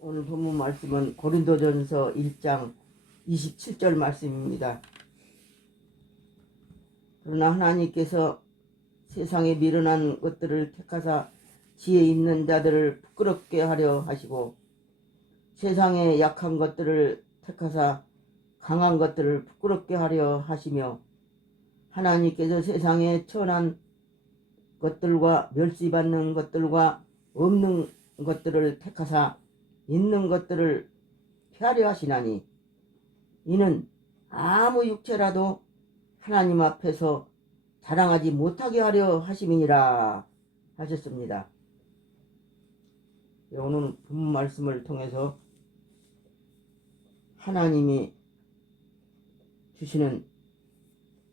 오늘 본문 말씀은 고린도전서 1장 27절 말씀입니다. 그러나 하나님께서 세상에 미련한 것들을 택하사 지혜 있는 자들을 부끄럽게 하려 하시고 세상에 약한 것들을 택하사 강한 것들을 부끄럽게 하려 하시며 하나님께서 세상에 천한 것들과 멸시받는 것들과 없는 것들을 택하사 있는 것들을 폐하려 하시나니 이는 아무 육체라도 하나님 앞에서 자랑하지 못하게 하려 하심이니라 하셨습니다. 오늘 본문 말씀을 통해서 하나님이 주시는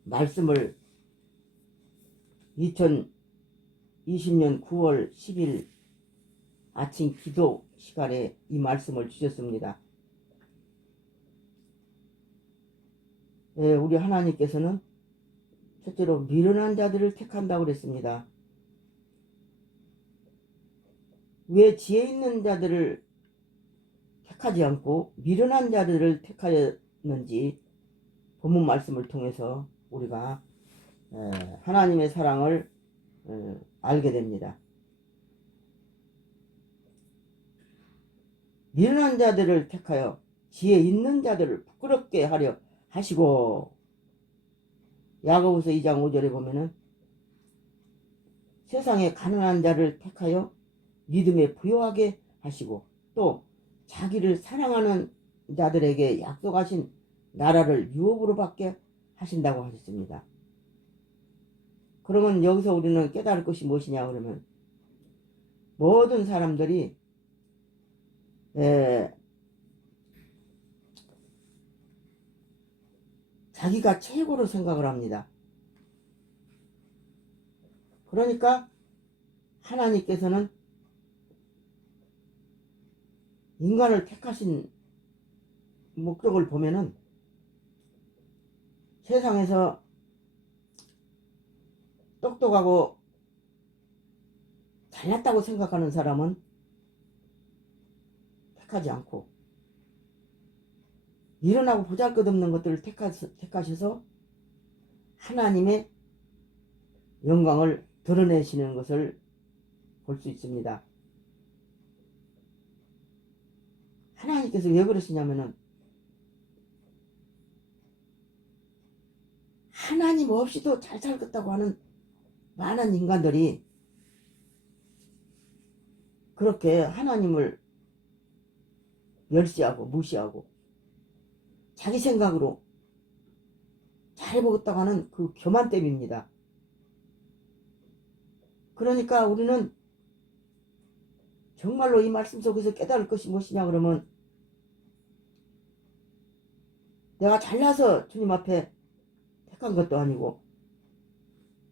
말씀을 2020년 9월 10일 아침 기도 시간에 이 말씀을 주셨습니다. 우리 하나님께서는 첫째로 미련한 자들을 택한다고 그랬습니다. 왜 지혜 있는 자들을 택하지 않고 미련한 자들을 택하였는지 본문 말씀을 통해서 우리가 하나님의 사랑을 알게 됩니다. 미련한 자들을 택하여 지혜 있는 자들을 부끄럽게 하려 하시고, 야고보서 2장 5절에 보면은 세상에 가난한 자를 택하여 믿음에 부요하게 하시고 또 자기를 사랑하는 자들에게 약속하신 나라를 유업으로 받게 하신다고 하셨습니다. 그러면 여기서 우리는 깨달을 것이 무엇이냐 그러면 모든 사람들이 자기가 최고로 생각을 합니다. 그러니까 하나님께서는 인간을 택하신 목적을 보면은 세상에서 똑똑하고 잘났다고 생각하는 사람은 택하지 않고 미련하고 보잘것없는 것들을 택하셔서 하나님의 영광을 드러내시는 것을 볼 수 있습니다. 하나님께서 왜 그러시냐면은 하나님 없이도 잘 살겠다고 하는 많은 인간들이 그렇게 하나님을 멸시하고 무시하고 자기 생각으로 잘해보겠다고 하는 그 교만 때문입니다. 그러니까 우리는 정말로 이 말씀 속에서 깨달을 것이 무엇이냐 그러면 내가 잘나서 주님 앞에 택한 것도 아니고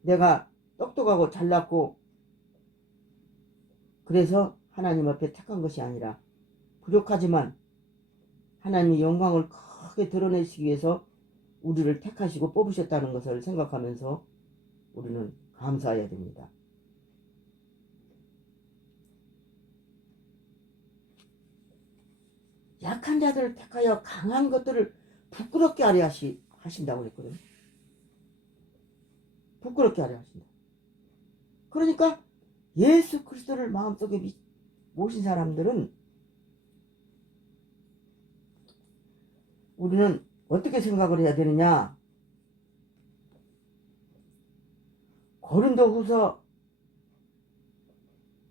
내가 똑똑하고 잘났고 그래서 하나님 앞에 택한 것이 아니라 부족하지만 하나님의 영광을 크게 드러내시기 위해서 우리를 택하시고 뽑으셨다는 것을 생각하면서 우리는 감사해야 됩니다. 약한 자들을 택하여 강한 것들을 부끄럽게 하려 하신다고 그랬거든요. 부끄럽게 하려 하신다. 그러니까 예수 그리스도를 마음속에 모신 사람들은 우리는 어떻게 생각을 해야 되느냐? 고린도후서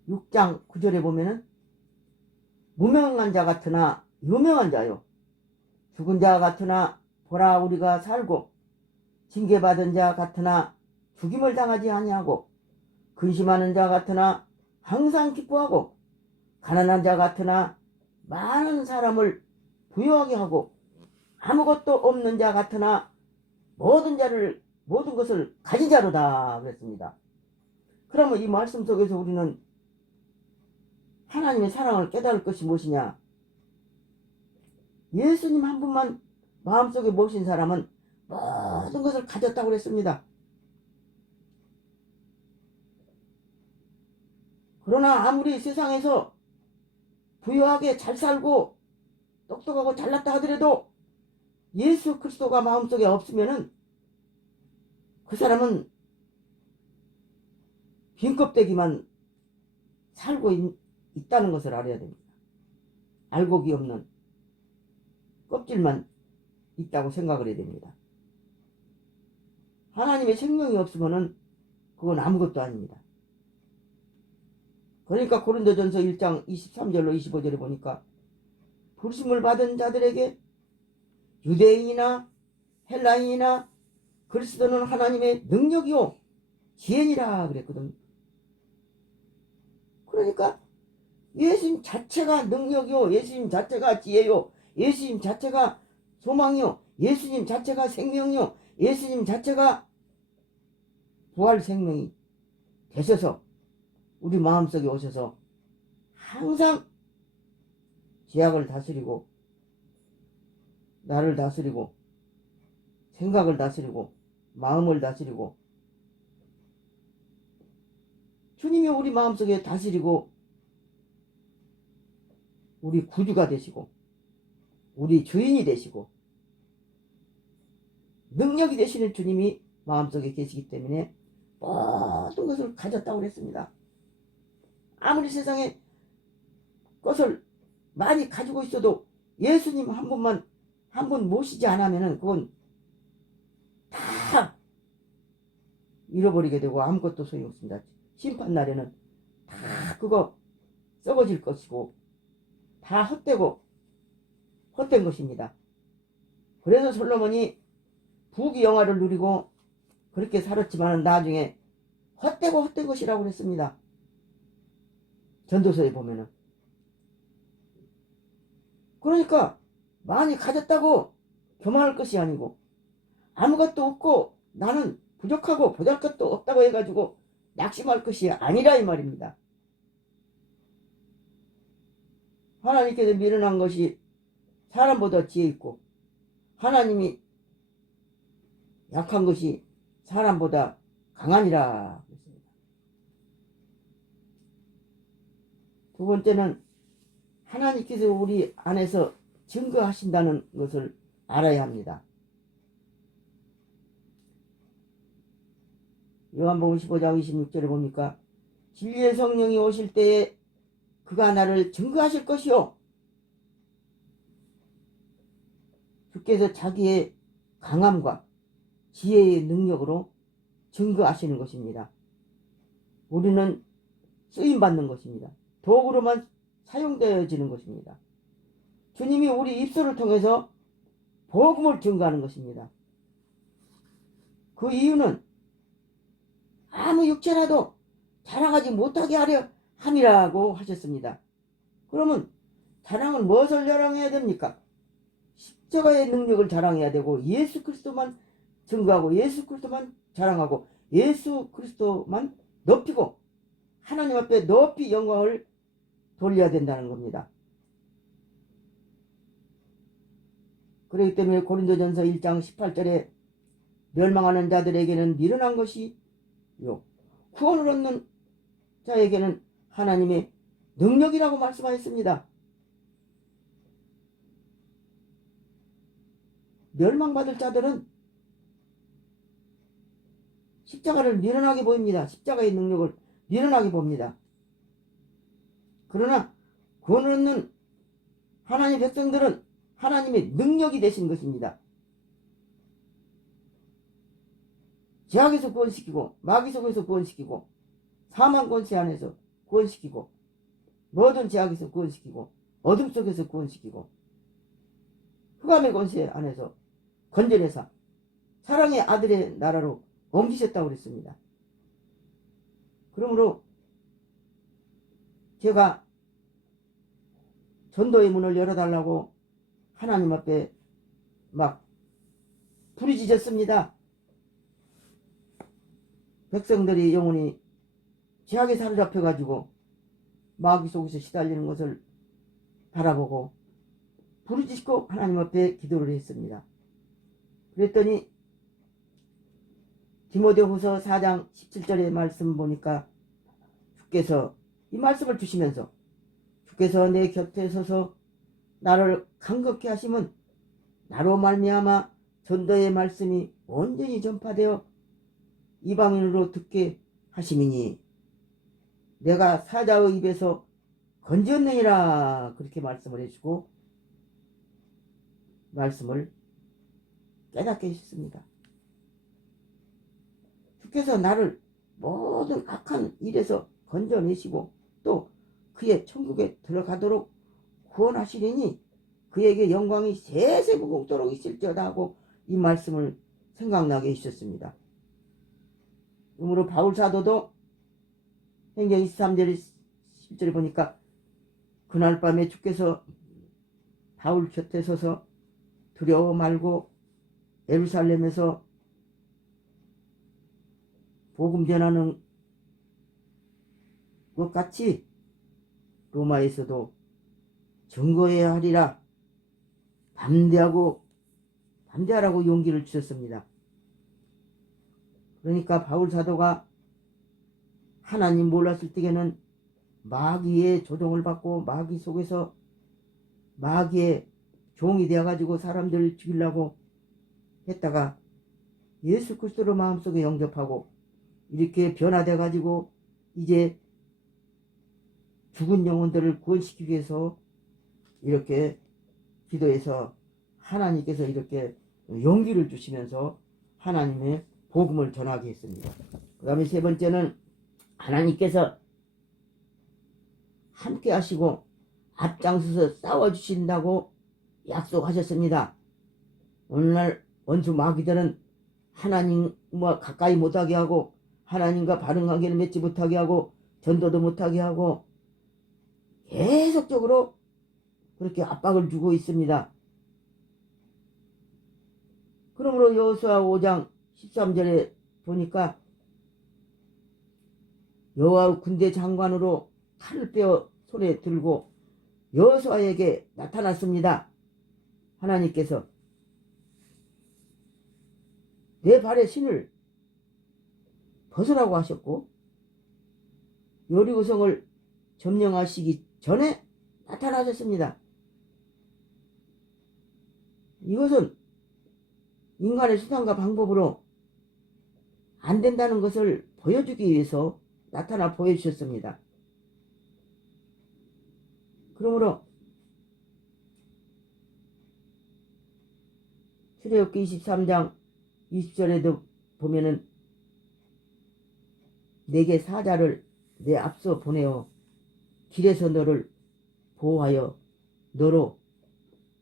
6장 9절에 보면은 무명한 자 같으나 유명한 자요 죽은 자 같으나 보라 우리가 살고 징계받은 자 같으나 죽임을 당하지 아니하고 근심하는 자 같으나 항상 기뻐하고 가난한 자 같으나 많은 사람을 부유하게 하고 아무것도 없는 자 같으나 모든 것을 가진 자로다 그랬습니다. 그러면 이 말씀 속에서 우리는 하나님의 사랑을 깨달을 것이 무엇이냐? 예수님 한 분만 마음속에 모신 사람은 모든 것을 가졌다고 그랬습니다. 그러나 아무리 세상에서 부유하게 잘 살고 똑똑하고 잘났다 하더라도 예수 그리스도가 마음속에 없으면은 그 사람은 빈 껍데기만 살고 있다는 것을 알아야 됩니다. 알곡이 없는 껍질만 있다고 생각을 해야 됩니다. 하나님의 생명이 없으면은 그건 아무것도 아닙니다. 그러니까 고린도전서 1장 23절로 25절에 보니까 부르심을 받은 자들에게 유대인이나 헬라인이나 그리스도는 하나님의 능력이요 지혜니라 그랬거든. 그러니까 예수님 자체가 능력이요, 예수님 자체가 지혜요, 예수님 자체가 소망이요, 예수님 자체가 생명이요, 예수님 자체가 부활 생명이 되셔서 우리 마음속에 오셔서 항상 죄악을 다스리고 나를 다스리고 생각을 다스리고 마음을 다스리고 주님이 우리 마음속에 다스리고 우리 구주가 되시고 우리 주인이 되시고 능력이 되시는 주님이 마음속에 계시기 때문에 모든 것을 가졌다고 그랬습니다. 아무리 세상에 것을 많이 가지고 있어도 예수님 한 분만 한 분 모시지 않으면은 그건 다 잃어버리게 되고 아무것도 소용없습니다. 심판날에는 다 그거 썩어질 것이고 다 헛되고 헛된 것입니다. 그래서 솔로몬이 부귀영화를 누리고 그렇게 살았지만 나중에 헛되고 헛된 것이라고 그랬습니다. 전도서에 보면은. 그러니까 많이 가졌다고 교만할 것이 아니고 아무것도 없고 나는 부족하고 보잘것도 없다고 해가지고 낙심할 것이 아니라 이 말입니다. 하나님께서 미련한 것이 사람보다 지혜 있고 하나님이 약한 것이 사람보다 강하니라. 두 번째는 하나님께서 우리 안에서 증거하신다는 것을 알아야 합니다. 요한복음 15장 26절에 보니까 진리의 성령이 오실 때에 그가 나를 증거하실 것이요 주께서 자기의 강함과 지혜의 능력으로 증거하시는 것입니다. 우리는 쓰임받는 것입니다. 도구로만 사용되어지는 것입니다. 주님이 우리 입술을 통해서 복음을 증거하는 것입니다. 그 이유는 아무 육체라도 자랑하지 못하게 하려 함이라고 하셨습니다. 그러면 자랑은 무엇을 자랑해야 됩니까? 십자가의 능력을 자랑해야 되고 예수 그리스도만 증거하고 예수 그리스도만 자랑하고 예수 그리스도만 높이고 하나님 앞에 높이 영광을 돌려야 된다는 겁니다. 그렇기 때문에 고린도전서 1장 18절에 멸망하는 자들에게는 미련한 것이요 구원을 얻는 자에게는 하나님의 능력이라고 말씀하였습니다. 멸망받을 자들은 십자가를 미련하게 보입니다. 십자가의 능력을 미련하게 봅니다. 그러나 구원을 얻는 하나님의 백성들은 하나님의 능력이 되신 것입니다. 죄악에서 구원시키고 마귀 속에서 구원시키고 사망 권세 안에서 구원시키고 모든 죄악에서 구원시키고 어둠 속에서 구원시키고 흑암의 권세 안에서 건져내사 사랑의 아들의 나라로 옮기셨다고 그랬습니다. 그러므로 제가 전도의 문을 열어달라고 하나님 앞에 막 부르짖었습니다. 백성들이 영혼이 죄악에 사로잡혀가지고 마귀 속에서 시달리는 것을 바라보고 부르짖고 하나님 앞에 기도를 했습니다. 그랬더니 디모데후서 4장 17절의 말씀 보니까 주께서 이 말씀을 주시면서 주께서 내 곁에 서서 나를 강건케 하시면 나로 말미암아 전도의 말씀이 온전히 전파되어 이방인으로 듣게 하심이니 내가 사자의 입에서 건졌느니라 그렇게 말씀을 해주고 말씀을 깨닫게 해주셨습니다. 주께서 나를 모든 악한 일에서 건져내시고 또 그의 천국에 들어가도록 구원하시리니 그에게 영광이 세세무궁토록 있을지어다 하고 이 말씀을 생각나게 해주셨습니다. 그러므로 바울사도도 행전 23절 10절에 보니까 그날 밤에 주께서 바울 곁에 서서 두려워 말고 예루살렘에서 복음 전하는 것 같이 로마에서도 증거해야 하리라 담대하라고 용기를 주셨습니다. 그러니까 바울 사도가 하나님 몰랐을 때에는 마귀의 조종을 받고 마귀 속에서 마귀의 종이 되어가지고 사람들을 죽이려고 했다가 예수 그리스도를 마음속에 영접하고 이렇게 변화돼가지고 이제 죽은 영혼들을 구원시키기 위해서 이렇게 기도해서 하나님께서 이렇게 용기를 주시면서 하나님의 복음을 전하게 했습니다. 그 다음에 세 번째는 하나님께서 함께 하시고 앞장서서 싸워주신다고 약속하셨습니다. 오늘날 원수 마귀들은 하나님과 가까이 못하게 하고 하나님과 바른 관계를 맺지 못하게 하고 전도도 못하게 하고 계속적으로 그렇게 압박을 주고 있습니다. 그러므로 여호수아 5장 13절에 보니까 여호와 군대 장관으로 칼을 빼어 손에 들고 여호수아에게 나타났습니다. 하나님께서 내 발의 신을 벗으라고 하셨고 여리고성을 점령하시기 전에 나타나셨습니다. 이것은 인간의 수단과 방법으로 안 된다는 것을 보여주기 위해서 나타나 보여주셨습니다. 그러므로 출애굽기 23장 20절에도 보면은 내게 사자를 내 앞서 보내어 길에서 너를 보호하여 너로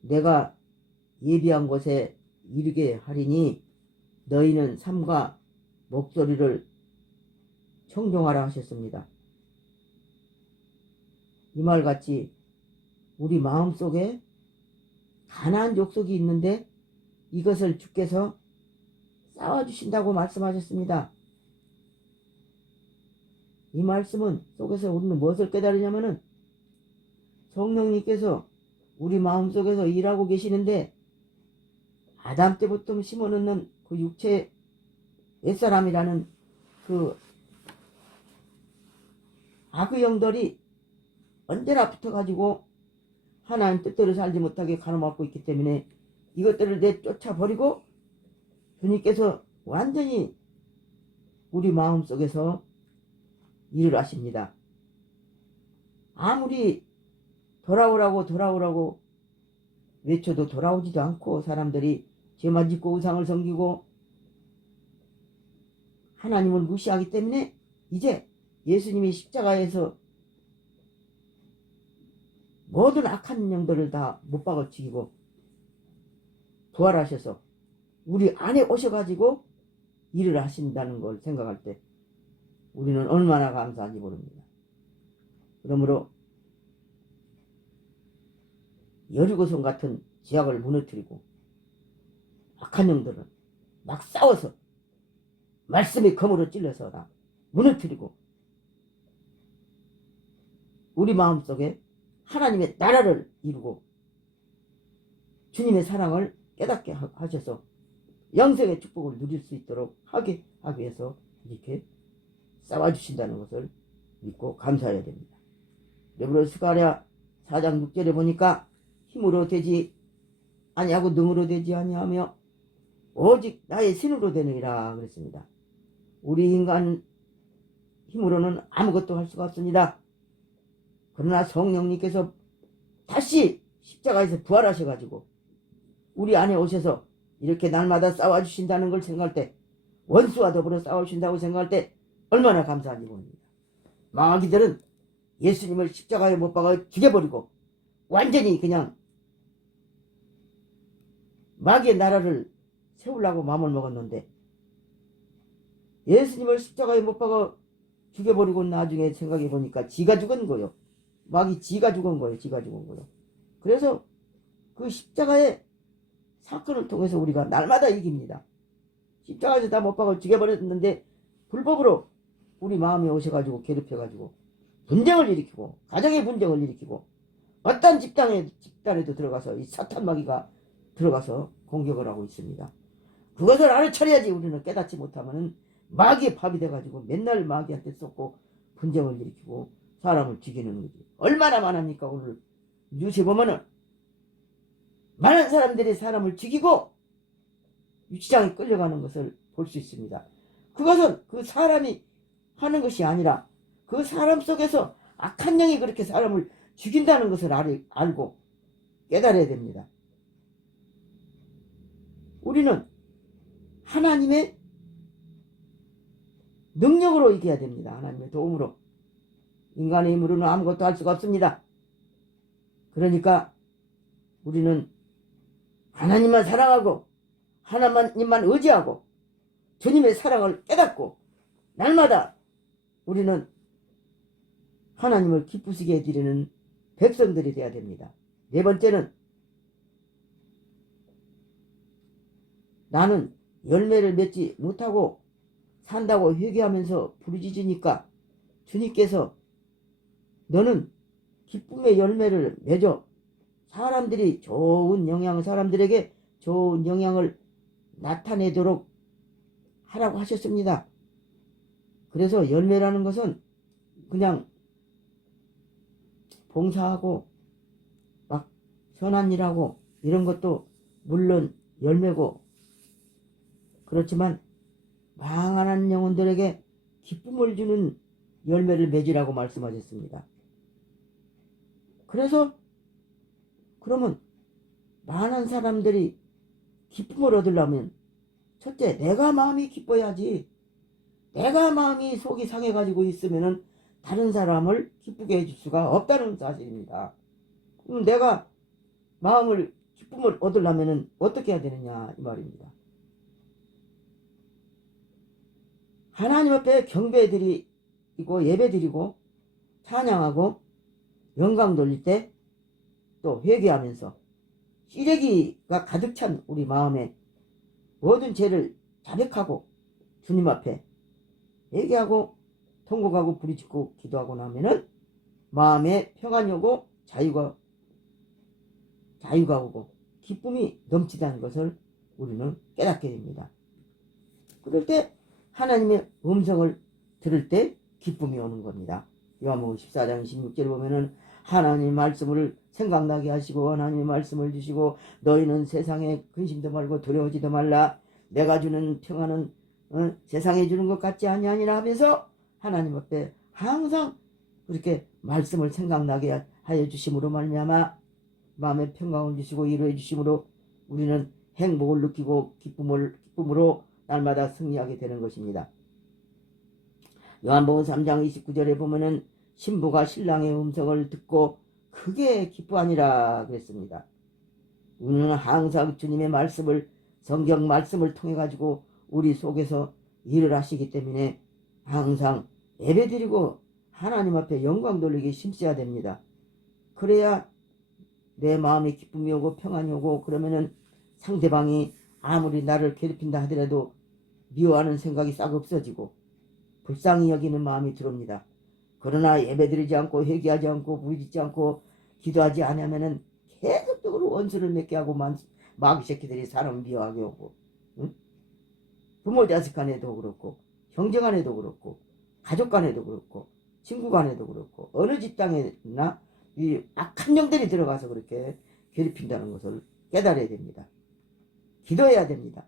내가 예비한 곳에 이르게 하리니 너희는 삼가 목소리를 청종하라 하셨습니다. 이 말같이 우리 마음속에 가나안 족속이 있는데 이것을 주께서 싸워주신다고 말씀하셨습니다. 이 말씀은 속에서 우리는 무엇을 깨달으냐면은 성령님께서 우리 마음속에서 일하고 계시는데 아담 때부터 심어놓는 그 육체 옛사람이라는 그 악의 영들이 언제나 붙어가지고 하나님 뜻대로 살지 못하게 가로막고 있기 때문에 이것들을 내쫓아버리고 주님께서 완전히 우리 마음속에서 일을 하십니다. 아무리 돌아오라고 외쳐도 돌아오지도 않고 사람들이 죄만 짓고 우상을 섬기고 하나님을 무시하기 때문에 이제 예수님이 십자가에서 모든 악한 영들을 다 못 박아 죽이고 부활하셔서 우리 안에 오셔가지고 일을 하신다는 걸 생각할 때 우리는 얼마나 감사한지 모릅니다. 그러므로 여리고성 같은 지역을 무너뜨리고 악한 영들은 막 싸워서 말씀의 검으로 찔러서 다 무너뜨리고 우리 마음속에 하나님의 나라를 이루고 주님의 사랑을 깨닫게 하셔서 영생의 축복을 누릴 수 있도록 하게 하기 위해서 이렇게 싸워주신다는 것을 믿고 감사해야 됩니다. 여러분 스가랴 4장 6절에 보니까 힘으로 되지 아니하고 능으로 되지 아니하며 오직 나의 신으로 되느니라 그랬습니다. 우리 인간 힘으로는 아무것도 할 수가 없습니다. 그러나 성령님께서 다시 십자가에서 부활하셔가지고 우리 안에 오셔서 이렇게 날마다 싸워주신다는 걸 생각할 때, 원수와 더불어 싸워주신다고 생각할 때 얼마나 감사한지 모릅니다. 마귀들은 예수님을 십자가에 못 박아 죽여버리고 완전히 그냥 마귀의 나라를 세우려고 마음을 먹었는데, 예수님을 십자가에 못 박아 죽여버리고 나중에 생각해 보니까 지가 죽은 거요. 마귀 지가 죽은 거예요. 지가 죽은 거요. 그래서 그 십자가의 사건을 통해서 우리가 날마다 이깁니다. 십자가에서 다 못 박아 죽여버렸는데 불법으로 우리 마음에 오셔가지고 괴롭혀가지고 분쟁을 일으키고 가정의 분쟁을 일으키고 어떤 집단에도 들어가서 이 사탄 마귀가 들어가서 공격을 하고 있습니다. 그것을 알아차려야지. 우리는 깨닫지 못하면 마귀의 밥이 돼가지고 맨날 마귀한테 쏟고 분쟁을 일으키고 사람을 죽이는 거지. 얼마나 많습니까? 오늘 뉴스에 보면은 많은 사람들이 사람을 죽이고 유치장에 끌려가는 것을 볼 수 있습니다. 그것은 그 사람이 하는 것이 아니라 그 사람 속에서 악한 영이 그렇게 사람을 죽인다는 것을 알고 깨달아야 됩니다. 우리는 하나님의 능력으로 이겨야 됩니다. 하나님의 도움으로. 인간의 힘으로는 아무것도 할 수가 없습니다. 그러니까 우리는 하나님만 사랑하고 하나님만 의지하고 주님의 사랑을 깨닫고 날마다 우리는 하나님을 기쁘시게 해드리는 백성들이 되어야 됩니다. 네 번째는 나는 열매를 맺지 못하고 산다고 회개하면서 부르짖으니까 주님께서 너는 기쁨의 열매를 맺어 사람들이 사람들에게 좋은 영향을 나타내도록 하라고 하셨습니다. 그래서 열매라는 것은 그냥 봉사하고 막 선한 일하고 이런 것도 물론 열매고, 그렇지만 망하는 영혼들에게 기쁨을 주는 열매를 맺으라고 말씀하셨습니다. 그래서 그러면 많은 사람들이 기쁨을 얻으려면 첫째, 내가 마음이 기뻐야지. 내가 마음이 속이 상해가지고 있으면은 다른 사람을 기쁘게 해줄 수가 없다는 사실입니다. 그럼 내가 기쁨을 얻으려면은 어떻게 해야 되느냐 이 말입니다. 하나님 앞에 경배드리고 예배드리고 찬양하고 영광 돌릴 때 또 회개하면서 시래기가 가득 찬 우리 마음에 모든 죄를 자백하고 주님 앞에 회개하고 통곡하고 부르짖고 기도하고 나면은 마음에 평안이 오고 자유가 오고 기쁨이 넘치다는 것을 우리는 깨닫게 됩니다. 그럴 때 하나님의 음성을 들을 때 기쁨이 오는 겁니다. 요한복음 14장 16절에 보면은 하나님 말씀을 생각나게 하시고 하나님의 말씀을 주시고 너희는 세상에 근심도 말고 두려워지도 말라. 내가 주는 평안은 세상에 주는 것 같지 아니하니라 하면서 하나님 앞에 항상 그렇게 말씀을 생각나게 하여 주심으로 말미암아 마음의 평강을 주시고 위로해 주심으로 우리는 행복을 느끼고 기쁨으로 날마다 승리하게 되는 것입니다. 요한복음 3장 29절에 보면은 신부가 신랑의 음성을 듣고 크게 기뻐하니라 그랬습니다. 우리는 항상 주님의 말씀을, 성경 말씀을 통해 가지고 우리 속에서 일을 하시기 때문에 항상 예배드리고 하나님 앞에 영광 돌리기 힘써야 됩니다. 그래야 내 마음에 기쁨이 오고 평안이 오고, 그러면은 상대방이 아무리 나를 괴롭힌다 하더라도 미워하는 생각이 싹 없어지고 불쌍히 여기는 마음이 들어옵니다. 그러나 예배드리지 않고 회개하지 않고 부르짖지 않고 기도하지 않으면은 계속적으로 원수를 맺게 하고 마귀 새끼들이 사람을 미워하게 오고, 응? 부모 자식 간에도 그렇고 형제 간에도 그렇고 가족 간에도 그렇고 친구 간에도 그렇고 어느 집단이나 이 악한 영들이 들어가서 그렇게 괴롭힌다는 것을 깨달아야 됩니다. 기도해야 됩니다.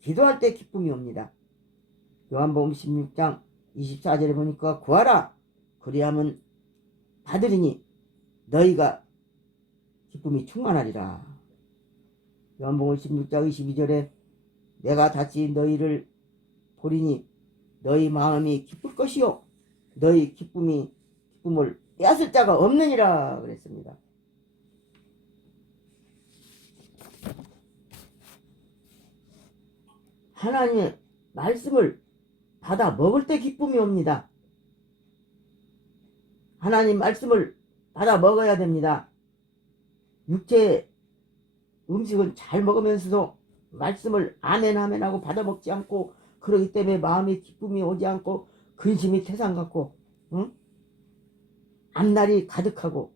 기도할 때 기쁨이 옵니다. 요한복음 16장 24절에 보니까 구하라 그리하면 받으리니 너희가 기쁨이 충만하리라. 요한복음 16장 22절에 내가 다시 너희를 보리니 너희 마음이 기쁠 것이요 너희 기쁨을 빼앗을 자가 없느니라 그랬습니다. 하나님의 말씀을 받아 먹을 때 기쁨이 옵니다. 하나님 말씀을 받아 먹어야 됩니다. 육체 음식은 잘 먹으면서도 말씀을 아멘 아멘 하고 받아 먹지 않고 그러기 때문에 마음에 기쁨이 오지 않고 근심이 태산 같고 응? 앞날이 가득하고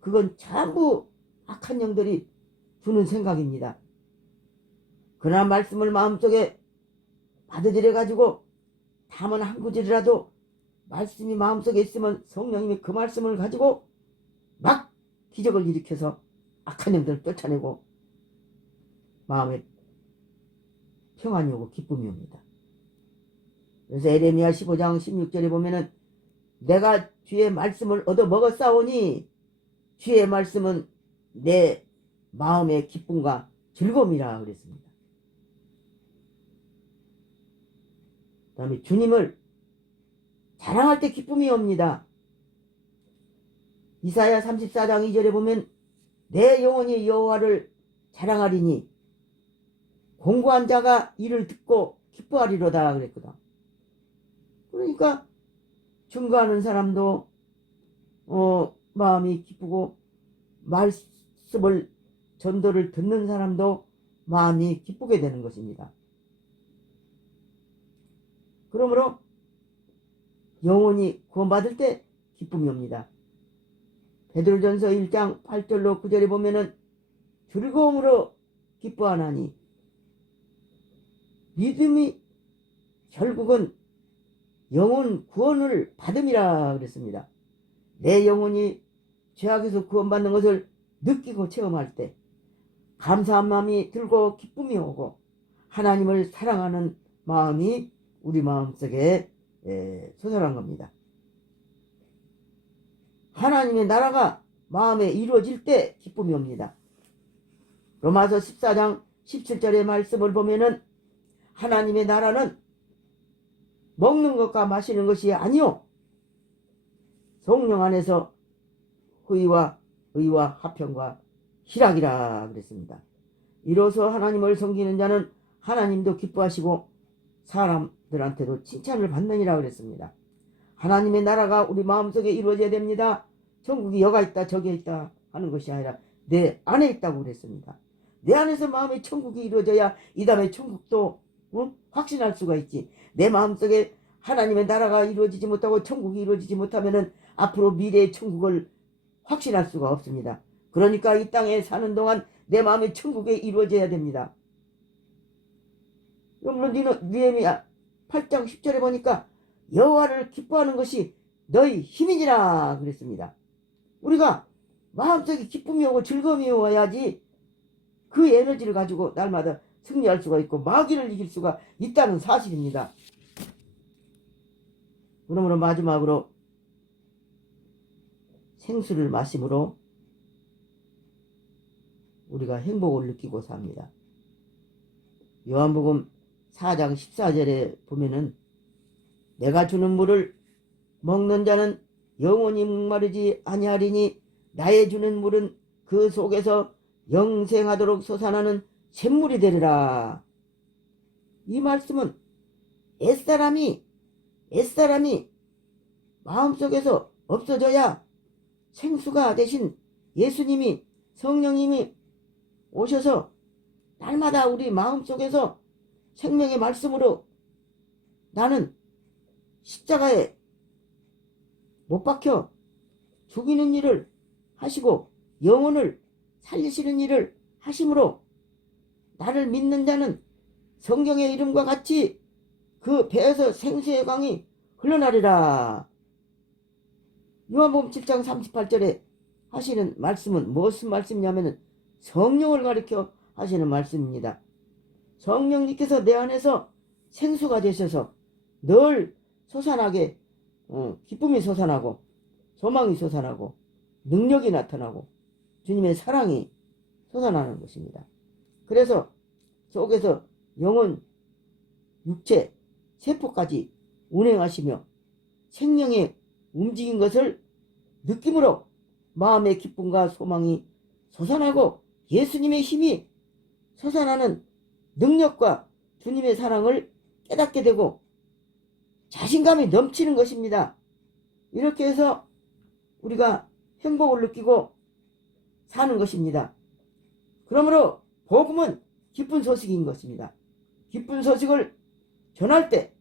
그건 전부 악한 영들이 주는 생각입니다. 그러나 말씀을 마음속에 받아들여 가지고 다만 한 구절이라도 말씀이 마음속에 있으면 성령님이 그 말씀을 가지고 막 기적을 일으켜서 악한 영들을 쫓아내고 마음에 평안이 오고 기쁨이 옵니다. 그래서 에레미야 15장 16절에 보면은 내가 주의 말씀을 얻어 먹었사오니 주의 말씀은 내 마음의 기쁨과 즐거움이라 그랬습니다. 그 다음에 주님을 자랑할 때 기쁨이 옵니다. 이사야 34장 2절에 보면 내 영혼이 여호와를 자랑하리니 공고한 자가 이를 듣고 기뻐하리로다 그랬거든. 그러니까 증거하는 사람도 마음이 기쁘고 말씀을 전도를 듣는 사람도 마음이 기쁘게 되는 것입니다. 그러므로 영혼이 구원받을 때 기쁨이 옵니다. 베드로전서 1장 8절로 9절에 보면은 즐거움으로 기뻐하나니 믿음이 결국은 영혼 구원을 받음이라 그랬습니다. 내 영혼이 죄악에서 구원받는 것을 느끼고 체험할 때 감사한 마음이 들고 기쁨이 오고 하나님을 사랑하는 마음이 우리 마음속에 솟아난 겁니다. 하나님의 나라가 마음에 이루어질 때 기쁨이 옵니다. 로마서 14장 17절의 말씀을 보면은 하나님의 나라는 먹는 것과 마시는 것이 아니요 성령 안에서 의와 화평과 희락이라 그랬습니다. 이로써 하나님을 섬기는 자는 하나님도 기뻐하시고 사람들한테도 칭찬을 받느니라 그랬습니다. 하나님의 나라가 우리 마음속에 이루어져야 됩니다. 천국이 여가 있다 저기 있다 하는 것이 아니라 내 안에 있다고 그랬습니다. 내 안에서 마음의 천국이 이루어져야 이 다음에 천국도 확신할 수가 있지. 내 마음속에 하나님의 나라가 이루어지지 못하고 천국이 이루어지지 못하면은 앞으로 미래의 천국을 확신할 수가 없습니다. 그러니까 이 땅에 사는 동안 내 마음의 천국에 이루어져야 됩니다. 그러면 느헤미야 8장 10절에 보니까 여호와를 기뻐하는 것이 너희 힘이니라 그랬습니다. 우리가 마음속에 기쁨이 오고 즐거움이 와야지 그 에너지를 가지고 날마다 승리할 수가 있고 마귀를 이길 수가 있다는 사실입니다. 그러므로 마지막으로 생수를 마심으로 우리가 행복을 느끼고 삽니다. 요한복음 4장 14절에 보면은 내가 주는 물을 먹는 자는 영원히 목마르지 아니하리니 나의 주는 물은 그 속에서 영생하도록 솟아나는 샘물이 되리라. 이 말씀은 옛사람이 마음속에서 없어져야 생수가 되신 예수님이 성령님이 오셔서 날마다 우리 마음속에서 생명의 말씀으로 나는 십자가에 못 박혀 죽이는 일을 하시고 영혼을 살리시는 일을 하심으로 나를 믿는 자는 성경의 이름과 같이 그 배에서 생수의 강이 흘러나리라. 요한복음 7장 38절에 하시는 말씀은 무슨 말씀이냐면은 성령을 가리켜 하시는 말씀입니다. 성령님께서 내 안에서 생수가 되셔서 늘 솟아나게 기쁨이 솟아나고 소망이 솟아나고 능력이 나타나고 주님의 사랑이 솟아나는 것입니다. 그래서 속에서 영혼, 육체, 세포까지 운행하시며 생명의 움직인 것을 느낌으로 마음의 기쁨과 소망이 솟아나고 예수님의 힘이 솟아나는 능력과 주님의 사랑을 깨닫게 되고 자신감이 넘치는 것입니다. 이렇게 해서 우리가 행복을 느끼고 사는 것입니다. 그러므로 복음은 기쁜 소식인 것입니다. 기쁜 소식을 전할 때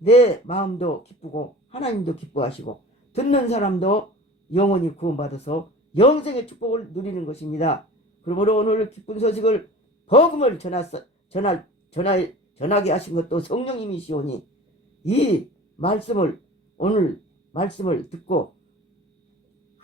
내 마음도 기쁘고 하나님도 기뻐하시고 듣는 사람도 영원히 구원받아서 영생의 축복을 누리는 것입니다. 그러므로 오늘 기쁜 소식을 복음을 전하게 하신 것도 성령님이시오니 이 말씀을 오늘 말씀을 듣고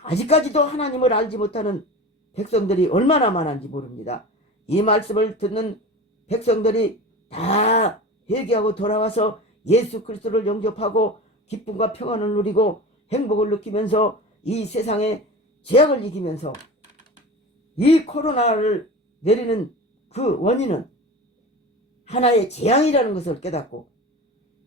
아직까지도 하나님을 알지 못하는 백성들이 얼마나 많은지 모릅니다. 이 말씀을 듣는 백성들이 다 회개하고 돌아와서 예수 그리스도를 영접하고 기쁨과 평안을 누리고 행복을 느끼면서 이 세상의 죄악을 이기면서 이 코로나를 내리는 그 원인은 하나의 재앙이라는 것을 깨닫고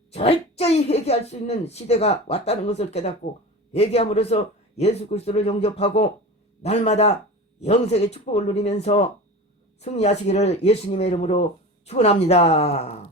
철저히 회개할 수 있는 시대가 왔다는 것을 깨닫고 회개함으로써 예수 그리스도를 영접하고 날마다 영생의 축복을 누리면서 승리하시기를 예수님의 이름으로 축원합니다.